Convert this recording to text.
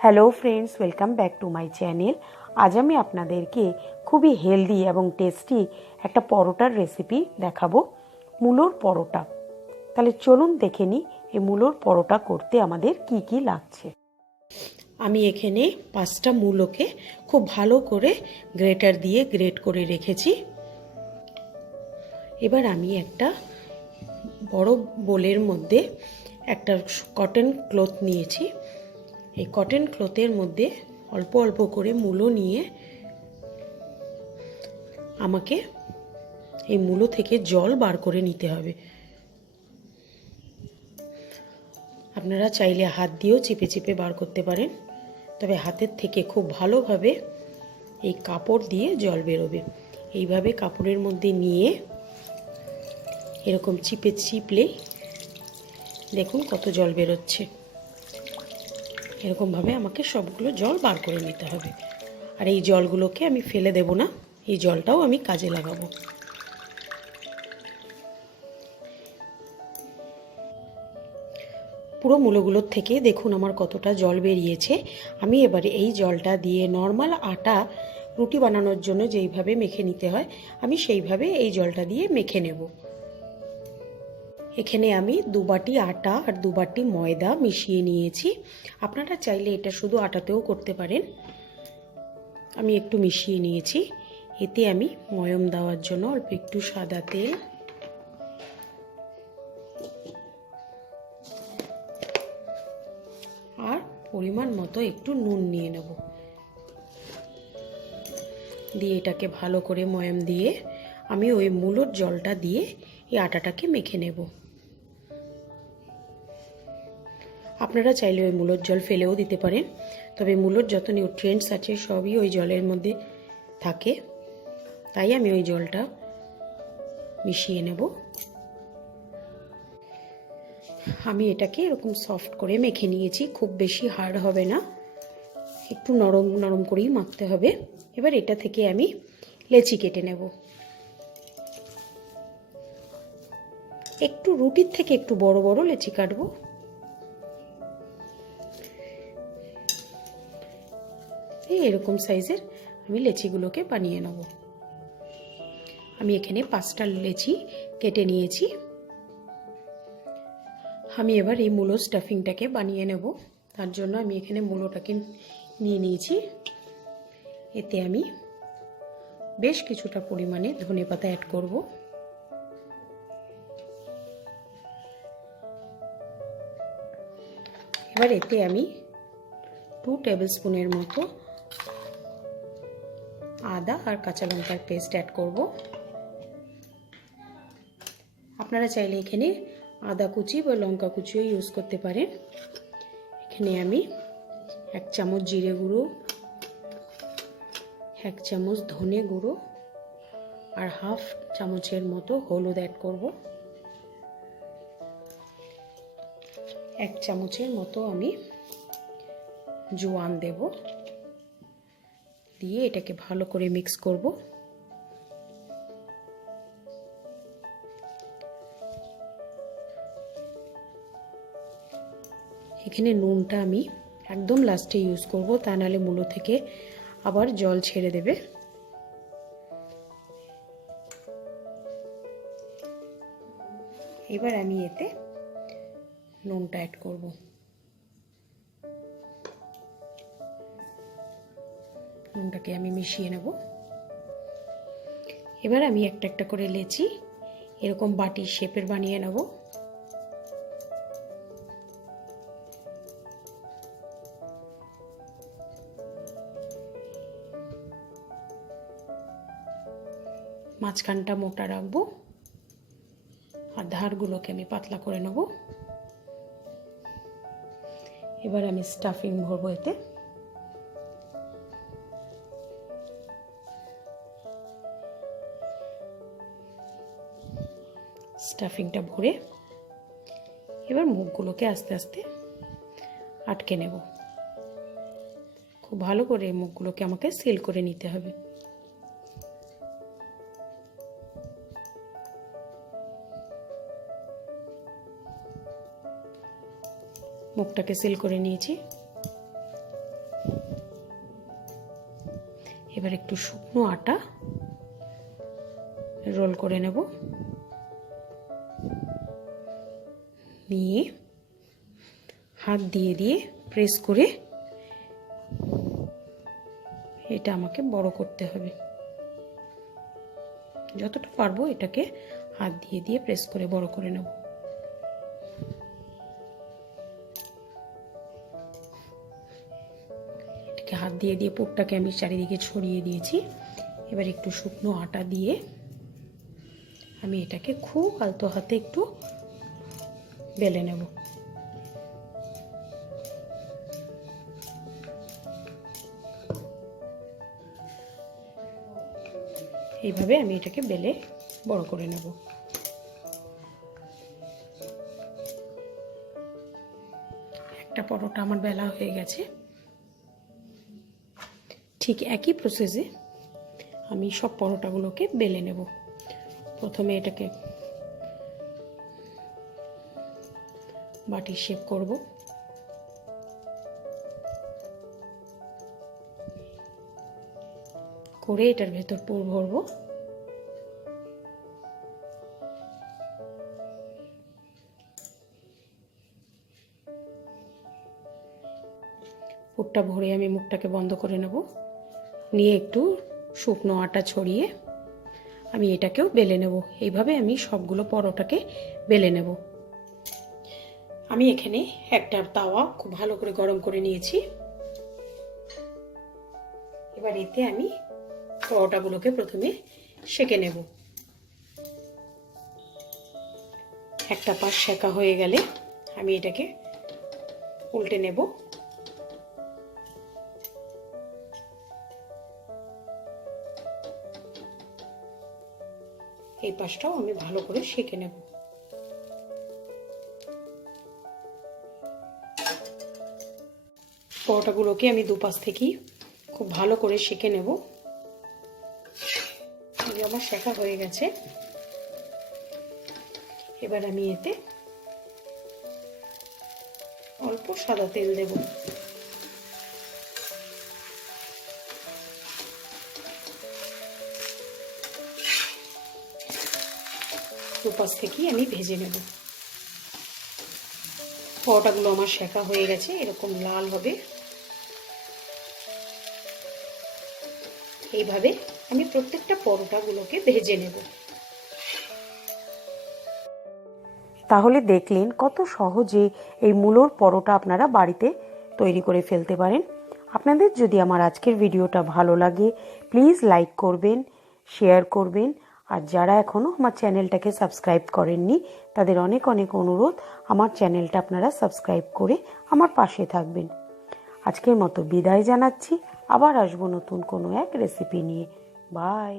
Hello friends, welcome back to my channel. আজ আমি আপনাদেরকে খুবই হেলদি এবং টেস্টি একটা পরোটার রেসিপি দেখাবো, মূলোর পরোটা। তাহলে চলুন দেখে নিই এই মূলোর পরোটা করতে আমাদের কি কি লাগছে। আমি এখানে 5টা মূলোকে খুব ভালো করে গ্রেটার দিয়ে গ্রেট করে রেখেছি। এবার আমি একটা বড় বোলের মধ্যে একটা কটন ক্লথ নিয়েছি। এই কটন ক্লথের মধ্যে অল্প অল্প করে মূলো নিয়ে আমাকে এই মূলো থেকে জল বার করে নিতে হবে। আপনারা চাইলে হাত দিয়েও চিপে চিপে বার করতে পারেন, তবে হাতের থেকে খুব ভালোভাবে এই কাপড় দিয়ে জল বেরোবে। এইভাবে কাপড়ের মধ্যে নিয়ে এরকম চিপে চিপলেই দেখুন কত জল বেরোচ্ছে। এরকমভাবে আমাকে সবগুলো জল বার করে নিতে হবে। আর এই জলগুলোকে আমি ফেলে দেব না, এই জলটাও আমি কাজে লাগাবো। পুরো মূলোগুলোর থেকে দেখুন আমার কতটা জল বেরিয়েছে। আমি এবারে এই জলটা দিয়ে নর্মাল আটা রুটি বানানোর জন্য যেইভাবে মেখে নিতে হয়, আমি সেইভাবে এই জলটা দিয়ে মেখে নেব। এখানে আমি 2 বাটি আটা আর 2 বাটি ময়দা মিশিয়ে নিয়েছি। আপনারা চাইলে এটা শুধু আটাতেও করতে পারেন। আমি একটু মিশিয়ে নিয়েছি। এতে আমি ময়ম দেওয়ার জন্য অল্প একটু সাদা তেল, আর পরিমাণ মতো একটু নুন নিয়ে নেব। দিয়ে এটাকে ভালো করে ময়ম দিয়ে আমি ওই মূলোর জলটা দিয়ে এই আটাটাকে মেখে নেব। আপনারা চাইলে ওই মূলোর জল ফেলেও দিতে পারেন, তবে মূলোর যত নিউট্রিয়েন্টস আছে সবই ওই জলের মধ্যে থাকে, তাই আমি ওই জলটা মিশিয়ে নেব। আমি এটাকে এরকম সফট করে মেখে নিয়েছি, খুব বেশি হার্ড হবে না, একটু নরম নরম করেই মাখতে হবে। এবার এটা থেকে আমি লেচি কেটে নেব। একটু রুটির থেকে একটু বড় বড় লেচি কাটবো। এরকম সাইজের আমি লেচিগুলোকে বানিয়ে নেব। আমি এখানে 5টা লেচি কেটে নিয়েছি। আমি এবার এই মূলো স্টাফিংটাকে বানিয়ে নেব। তার জন্য আমি এখানে মূলোটাকে নিয়ে নিয়েছি। এতে আমি বেশ কিছুটা পরিমাণে ধনেপাতা অ্যাড করব। এবার এতে আমি 2 টেবিল স্পুনের মতো আদা আর কাঁচা লঙ্কার পেস্ট অ্যাড করব। আপনারা চাইলে এখানে আদা কুচি বা লঙ্কা কুচিও ইউজ করতে পারেন। এখানে আমি 1 চামচ জিরে গুঁড়ো, 1 চামচ ধনে গুঁড়ো আর হাফ চামচের মতো হলুদ অ্যাড করব। 1 চামচের মতো আমি জোয়ান দেব। দিয়ে এটাকে ভালো করে মিক্স করব। এখানে নুনটা আমি একদম লাস্টে ইউজ করব, তা নাহলে মূলো থেকে আবার জল ছেড়ে দেবে। এবার আমি এতে নুনটা অ্যাড করব। নুনটাকে আমি মিশিয়ে নেব। এবার আমি একটা একটা করে লেচি এরকম বাটির শেপের বানিয়ে নেব। মাঝখানটা মোটা রাখবো আর ধারগুলোকে আমি পাতলা করে নেব। এবার আমি স্টাফিং ভরবো এতে। স্টাফিংটা ভরে এবার মুখগুলোকে আস্তে আস্তে আটকে নেব। খুব ভালো করে মুখগুলোকে আমাকে সিল করে নিতে হবে। মুখটাকে সিল করে নিয়েছি। এবার একটু শুকনো আটা রোল করে নেব, নিয়ে হাত দিয়ে দিয়ে প্রেস করে এটা আমাকে বড় করতে হবে। যতটা পারবো এটাকে হাত দিয়ে দিয়ে প্রেস করে বড় করে নেব। এটাকে হাত দিয়ে দিয়ে পুরটাকে আমি চারিদিকে ছড়িয়ে দিয়েছি। এবার একটু শুকনো আটা দিয়ে আমি এটাকে খুব আলতো হাতে একটু বেলে নেব। এইভাবে আমি এটাকে বেলে বড় করে নেব। একটা পরোটা আমার বেলা হয়ে গেছে। ঠিক একই প্রসেসে আমি সব পরোটাগুলোকে বেলে নেব। প্রথমে এটাকে বাটির শেপ করব, করে এটার ভেতর পুর ভরব। পুরটা ভরে আমি মুখটাকে বন্ধ করে নেব, নিয়ে একটু শুকনো আটা ছড়িয়ে আমি এটাকেও বেলে নেব। এইভাবে আমি সবগুলো পরোটাকে বেলে নেব। আমি এখানে একটা তাওয়া খুব ভালো করে গরম করে নিয়েছি। এবার এতে আমি পরোটাগুলোকে প্রথমে সেঁকে নেব। একটা পাশ সেঁকা হয়ে গেলে আমি এটাকে উল্টে নেব। এই পাশটাও আমি ভালো করে সেঁকে নেব। পরোটাগুলোকে আমি দুপাশ থেকেই খুব ভালো করে সেঁকে নেব। আমার সেঁকা হয়ে গেছে। এবার আমি এতে অল্প সাদা তেল দেব। দুপাশ থেকেই আমি ভেজে নেব। পরোটাগুলো আমার সেঁকা হয়ে গেছে, এরকম লাল হবে। এইভাবে আমি প্রত্যেকটা পরোটাগুলোকে ভেজে নেব। তাহলে দেখলেন কত সহজে এই মূলোর পরোটা আপনারা বাড়িতে তৈরি করে ফেলতে পারেন। আপনাদের যদি আমার আজকের ভিডিওটা ভালো লাগে প্লিজ লাইক করবেন, শেয়ার করবেন, আর যারা এখনও আমার চ্যানেলটাকে সাবস্ক্রাইব করেননি তাদের অনেক অনেক অনুরোধ আমার চ্যানেলটা আপনারা সাবস্ক্রাইব করে আমার পাশে থাকবেন। আজকের মতো বিদায় জানাচ্ছি, আবার আসবো নতুন কোনো এক রেসিপি নিয়ে। বাই।